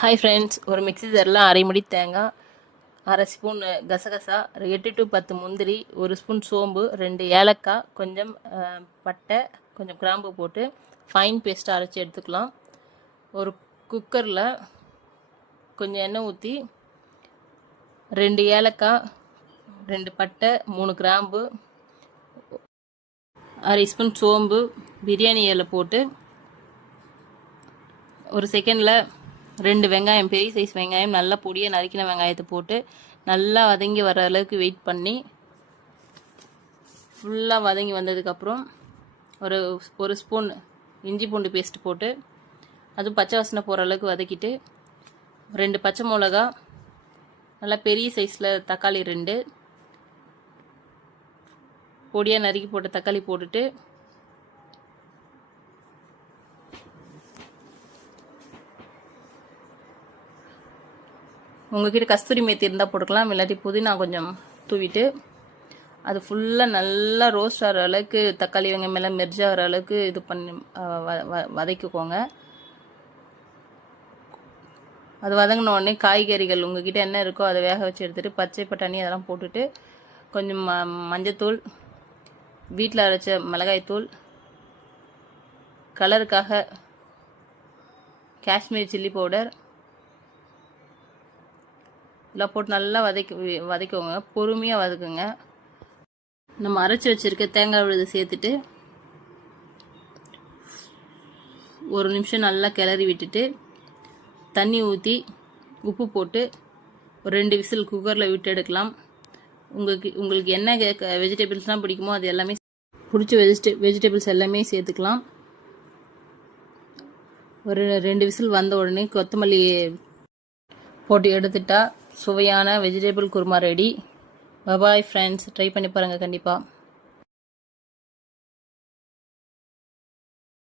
Hi friends, ஒரு mixie ஜாரில் அரை முடி தேங்காய், அரை ஸ்பூன் கசகசா, 8 to 10 முந்திரி, 1 ஸ்பூன் சோம்பு, 2 ஏலக்காய், கொஞ்சம் பட்டை, கொஞ்சம் கிராம்பு போட்டு ஃபைன் பேஸ்ட்டாக அரைச்சி எடுத்துக்கலாம். ஒரு குக்கரில் கொஞ்சம் எண்ணெய் ஊற்றி 2 ஏலக்காய், 2 பட்டை, 3 கிராம்பு, அரை ஸ்பூன் சோம்பு, பிரியாணி இலை போட்டு ஒரு செகண்டில் 2 வெங்காயம், பெரிய சைஸ் வெங்காயம், நல்லா பொடியாக நறுக்கின வெங்காயத்தை போட்டு நல்லா வதங்கி வர அளவுக்கு வெயிட் பண்ணி ஃபுல்லாக வதங்கி வந்ததுக்கப்புறம் ஒரு ஸ்பூன் இஞ்சி பூண்டு பேஸ்ட் போட்டு அது பச்சை வாசனை போகிற அளவுக்கு வதக்கிட்டு 2 பச்சை மிளகா, நல்லா பெரிய சைஸில் தக்காளி 2 பொடியாக நறுக்கி போட்ட தக்காளி போட்டுட்டு உங்கள்கிட்ட கஸ்தூரி மேத்தி இருந்தால் போட்டுக்கலாம், இல்லாட்டி புதினா கொஞ்சம் தூவிட்டு அது ஃபுல்லாக நல்லா ரோஸ்ட் ஆகிற அளவுக்கு தக்காளி வெங்காயம் எல்லாம் மெர்ஜ் ஆகிற அளவுக்கு இது பண்ணி வதக்கிக்கோங்க. அது வதங்கின உடனே காய்கறிகள் உங்கள்கிட்ட என்ன இருக்கோ அதை வேக வச்சு எடுத்துகிட்டு பச்சை பட்டாணி அதெல்லாம் போட்டுட்டு கொஞ்சம் மஞ்சத்தூள், வீட்டில் அரைச்ச மிளகாய்த்தூள், கலருக்காக காஷ்மீர் சில்லி பவுடர் இதெல்லாம் போட்டு நல்லா வதக்குவோங்க. பொறுமையாக வதக்குங்க. நம்ம அரைச்சி வச்சுருக்க தேங்காய் விழுது சேர்த்துட்டு 1 நிமிஷம் நல்லா கிளறி விட்டுட்டு தண்ணி ஊற்றி உப்பு போட்டு ஒரு 2 விசில் குக்கரில் விட்டு எடுக்கலாம். உங்களுக்கு என்ன வெஜிடபிள்ஸ்லாம் பிடிக்குமோ அது எல்லாமே பிடிச்ச வெஜிடபிள்ஸ் எல்லாமே சேர்த்துக்கலாம். ஒரு 2 விசில் வந்த உடனே கொத்தமல்லி போட்டு எடுத்துட்டா சுவையான vegetable kurma ready. Bye friends, try பண்ணி பாருங்கள் கண்டிப்பாக.